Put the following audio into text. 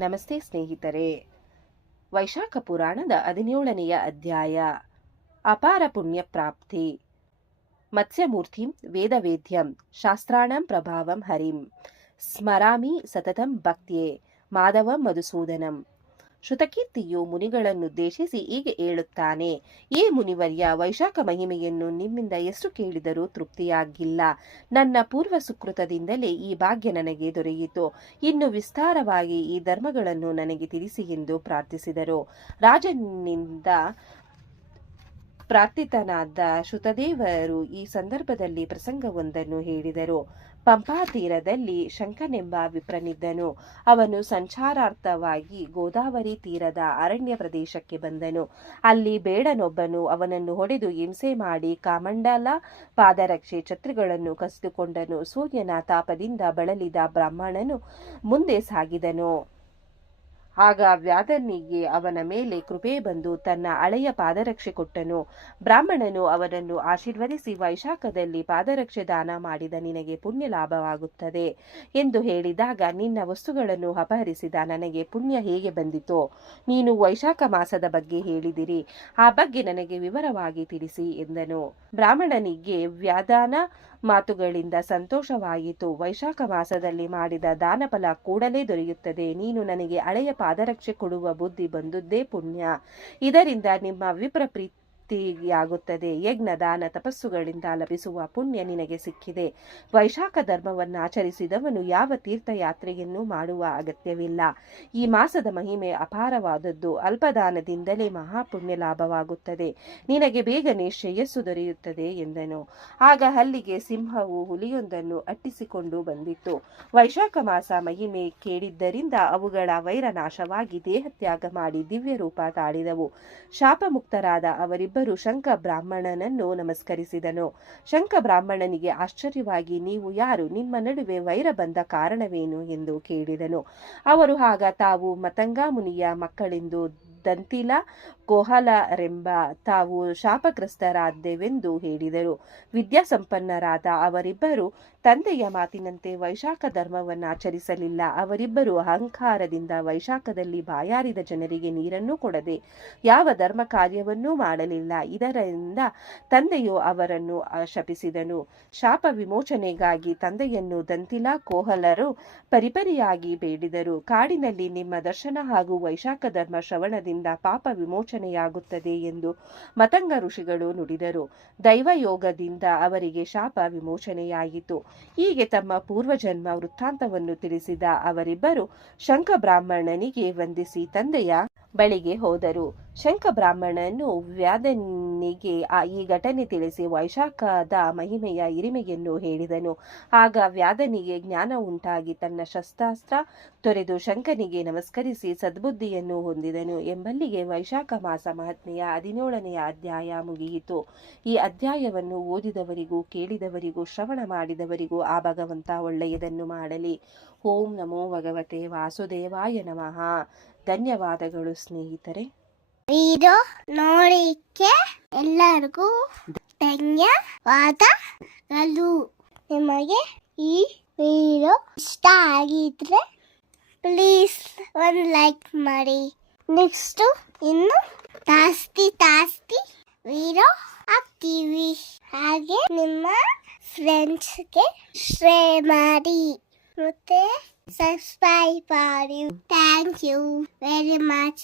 ನಮಸ್ತೆ ಸ್ನೇಹಿತರೆ. ವೈಶಾಖ ಪುರಾಣದ 17ನೆಯ ಅಧ್ಯಾಯ ಅಪಾರ ಪುಣ್ಯ ಪ್ರಾಪ್ತಿ. ಮತ್ಸ್ಯಮೂರ್ತಿಂ ವೇದವೇದ್ಯಂ ಶಾಸ್ತ್ರಾಣಂ ಪ್ರಭಾವಂ ಹರಿಂ ಸ್ಮರಾಮಿ ಸತತಂ ಭಕ್ತ್ಯೆ ಮಾಧವಂ ಮಧುಸೂದನಂ. ಶ್ರುತಕೀರ್ತಿಯು ಮುನಿಗಳನ್ನುದ್ದೇಶಿಸಿ ಹೀಗೆ ಹೇಳುತ್ತಾನೆ. ಈ ಮುನಿವರ್ಯ, ವೈಶಾಖ ಮಹಿಮೆಯನ್ನು ನಿಮ್ಮಿಂದ ಎಷ್ಟು ಕೇಳಿದರೂ ತೃಪ್ತಿಯಾಗಿಲ್ಲ. ನನ್ನ ಪೂರ್ವ ಸುಕೃತದಿಂದಲೇ ಈ ಭಾಗ್ಯ ನನಗೆ ದೊರೆಯಿತು. ಇನ್ನು ವಿಸ್ತಾರವಾಗಿ ಈ ಧರ್ಮಗಳನ್ನು ನನಗೆ ತಿಳಿಸಿ ಎಂದು ಪ್ರಾರ್ಥಿಸಿದರು. ರಾಜನಿಂದ ಪ್ರಾರ್ಥಿತನಾದ ಶ್ರುತದೇವರು ಈ ಸಂದರ್ಭದಲ್ಲಿ ಪ್ರಸಂಗವೊಂದನ್ನು ಹೇಳಿದರು. ಪಂಪಾ ತೀರದಲ್ಲಿ ಶಂಕನೆಂಬ ವಿಪ್ರನಿದ್ದನು. ಅವನು ಸಂಚಾರಾರ್ಥವಾಗಿ ಗೋದಾವರಿ ತೀರದ ಅರಣ್ಯ ಪ್ರದೇಶಕ್ಕೆ ಬಂದನು. ಅಲ್ಲಿ ಬೇಡನೊಬ್ಬನು ಅವನನ್ನು ಹೊಡೆದು ಹಿಂಸೆ ಮಾಡಿ ಕಾಮಂಡಲ, ಪಾದರಕ್ಷೆ, ಛತ್ರಿಗಳನ್ನು ಕಸಿದುಕೊಂಡನು. ಸೂರ್ಯನ ತಾಪದಿಂದ ಬಳಲಿದ ಬ್ರಾಹ್ಮಣನು ಮುಂದೆ ಸಾಗಿದನು. ಆಗ ವ್ಯಾಧನಿಗೆ ಅವನ ಮೇಲೆ ಕೃಪೆ ಬಂದು ತನ್ನ ಹಳೆಯ ಪಾದರಕ್ಷೆ ಕೊಟ್ಟನು. ಬ್ರಾಹ್ಮಣನು ಅವನನ್ನು ಆಶೀರ್ವದಿಸಿ, ವೈಶಾಖದಲ್ಲಿ ಪಾದರಕ್ಷೆ ದಾನ ಮಾಡಿದ ನಿನಗೆ ಪುಣ್ಯ ಲಾಭವಾಗುತ್ತದೆ ಎಂದು ಹೇಳಿದಾಗ, ನಿನ್ನ ವಸ್ತುಗಳನ್ನು ಅಪಹರಿಸಿದ ನನಗೆ ಪುಣ್ಯ ಹೇಗೆ ಬಂದಿತೋ? ನೀನು ವೈಶಾಖ ಮಾಸದ ಬಗ್ಗೆ ಹೇಳಿದಿರಿ, ಆ ಬಗ್ಗೆ ನನಗೆ ವಿವರವಾಗಿ ತಿಳಿಸಿ ಎಂದನು. ಬ್ರಾಹ್ಮಣನಿಗೆ ವ್ಯಾಧನ ಮಾತುಗಳಿಂದ ಸಂತೋಷವಾಯಿತು. ವೈಶಾಖ ಮಾಸದಲ್ಲಿ ಮಾಡಿದ ದಾನಫಲ ಕೂಡಲೇ ದೊರೆಯುತ್ತದೆ. ನೀನು ನನಗೆ ಹಳೆಯ ಪಾದರಕ್ಷೆ ಕೊಡುವ ಬುದ್ಧಿ ಬಂದುದೇ ಪುಣ್ಯ. ಇದರಿಂದ ನಿಮ್ಮ ವಿಪ್ರಪ್ರೀತಿಯಾಗುತ್ತದೆ. ಯಜ್ಞ, ದಾನ, ತಪಸ್ಸುಗಳಿಂದ ಲಭಿಸುವ ಪುಣ್ಯ ನಿನಗೆ ಸಿಕ್ಕಿದೆ. ವೈಶಾಖ ಧರ್ಮವನ್ನು ಆಚರಿಸಿದವನು ಯಾವ ತೀರ್ಥಯಾತ್ರೆಯನ್ನು ಮಾಡುವ ಅಗತ್ಯವಿಲ್ಲ. ಈ ಮಾಸದ ಮಹಿಮೆ ಅಪಾರವಾದದ್ದು. ಅಲ್ಪದಾನದಿಂದಲೇ ಮಹಾಪುಣ್ಯ ಲಾಭವಾಗುತ್ತದೆ. ನಿನಗೆ ಬೇಗನೆ ಶ್ರೇಯಸ್ಸು ದೊರೆಯುತ್ತದೆ ಎಂದನು. ಆಗ ಅಲ್ಲಿಗೆ ಸಿಂಹವು ಹುಲಿಯೊಂದನ್ನು ಅಟ್ಟಿಸಿಕೊಂಡು ಬಂದಿತ್ತು. ವೈಶಾಖ ಮಾಸ ಮಹಿಮೆ ಕೇಳಿದ್ದರಿಂದ ಅವುಗಳ ವೈರ ನಾಶವಾಗಿ ದೇಹತ್ಯಾಗ ಮಾಡಿ ದಿವ್ಯ ರೂಪ ತಾಳಿದವು. ಶಾಪಮುಕ್ತರಾದ ಅವರಿಬ್ಬರು ಶಂಕ ಬ್ರಾಹ್ಮಣನನ್ನು ನಮಸ್ಕರಿಸಿದನು. ಶಂಕ ಬ್ರಾಹ್ಮಣನಿಗೆ ಆಶ್ಚರ್ಯವಾಗಿ, ನೀವು ಯಾರು? ನಿಮ್ಮ ನಡುವೆ ವೈರ ಬಂದ ಕಾರಣವೇನು ಎಂದು ಕೇಳಿದನು. ಅವರು ಆಗ ತಾವು ಮತಂಗ ಮುನಿಯ ಮಕ್ಕಳೆಂದು ದಂತಿಲ, ಕೋಹಲರೆಂಬ ತಾವು ಶಾಪಗ್ರಸ್ತರಾದೆವೆಂದು ಹೇಳಿದರು. ವಿದ್ಯಾಸಂಪನ್ನರಾದ ಅವರಿಬ್ಬರು ತಂದೆಯ ಮಾತಿನಂತೆ ವೈಶಾಖ ಧರ್ಮವನ್ನು ಆಚರಿಸಲಿಲ್ಲ. ಅವರಿಬ್ಬರು ಅಹಂಕಾರದಿಂದ ವೈಶಾಖದಲ್ಲಿ ಬಾಯಾರಿದ ಜನರಿಗೆ ನೀರನ್ನು ಕೊಡದೆ ಯಾವ ಧರ್ಮ ಕಾರ್ಯವನ್ನೂ ಮಾಡಲಿಲ್ಲ. ಇದರಿಂದ ತಂದೆಯು ಅವರನ್ನು ಶಪಿಸಿದನು. ಶಾಪ ವಿಮೋಚನೆಗಾಗಿ ತಂದೆಯನ್ನು ದಂತಿಲ, ಕೋಹಲರು ಪರಿಪರಿಯಾಗಿ ಬೇಡಿದರು. ಕಾಡಿನಲ್ಲಿ ನಿಮ್ಮ ದರ್ಶನ ಹಾಗೂ ವೈಶಾಖ ಧರ್ಮ ಶ್ರವಣದಿಂದ ಪಾಪ ವಿಮೋಚನೆಯಾಗುತ್ತದೆ ಎಂದು ಮತಂಗ ಋಷಿಗಳು ನುಡಿದರು. ದೈವಯೋಗದಿಂದ ಅವರಿಗೆ ಶಾಪ ವಿಮೋಚನೆಯಾಯಿತು. ಹೀಗೆ ತಮ್ಮ ಪೂರ್ವಜನ್ಮ ವೃತ್ತಾಂತವನ್ನು ತಿಳಿಸಿದ ಅವರಿಬ್ಬರು ಶಂಕ ಬ್ರಾಹ್ಮಣನಿಗೆ ವಂದಿಸಿ ತಂದೆಯ ಬಳಿಗೆ ಹೋದರು. ಶಂಕ ಬ್ರಾಹ್ಮಣನು ವ್ಯಾಧನಿಗೆ ಈ ಘಟನೆ ತಿಳಿಸಿ ವೈಶಾಖದ ಮಹಿಮೆಯ ಹಿರಿಮೆಯನ್ನು ಹೇಳಿದನು. ಆಗ ವ್ಯಾಧನಿಗೆ ಜ್ಞಾನ ಉಂಟಾಗಿ ತನ್ನ ಶಸ್ತ್ರಾಸ್ತ್ರ ತೊರೆದು ಶಂಕನಿಗೆ ನಮಸ್ಕರಿಸಿ ಸದ್ಬುದ್ಧಿಯನ್ನು ಹೊಂದಿದನು. ಎಂಬಲ್ಲಿಗೆ ವೈಶಾಖ ಮಾಸ ಮಹಾತ್ಮೆಯ 17ನೆಯ ಅಧ್ಯಾಯ ಮುಗಿಯಿತು. ಈ ಅಧ್ಯಾಯವನ್ನು ಓದಿದವರಿಗೂ ಕೇಳಿದವರಿಗೂ ಶ್ರವಣ ಮಾಡಿದವರಿಗೂ ಆ ಭಗವಂತ ಒಳ್ಳೆಯದನ್ನು ಮಾಡಲಿ. ಓಂ ನಮೋ ಭಗವತೆ ವಾಸುದೇವಾಯ ನಮಃ. ಧನ್ಯವಾದಗಳು ಸ್ನೇಹಿತರೆ. ವಿಡಿಯೋ ನೋಡಿಕ್ಕೆ ಎಲ್ಲರಿಗೂ ಧನ್ಯವಾದಗಳು. ನಿಮಗೆ ಈ ವಿಡಿಯೋ ಇಷ್ಟ ಆಗಿದ್ರೆ ಪ್ಲೀಸ್ ಒಂದು ಲೈಕ್ ಮಾಡಿ. ನೆಕ್ಸ್ಟ್ ಇನ್ನು ಜಾಸ್ತಿ ವಿಡಿಯೋ ಹಾಕ್ತೀವಿ. ಹಾಗೆ ನಿಮ್ಮ ಫ್ರೆಂಡ್ಸ್ಗೆ ಶೇರ್ ಮಾಡಿ ಮತ್ತೆ ಸಬ್ಸ್ಕ್ರೈಬ್ ಮಾಡಿ. Thank you very much.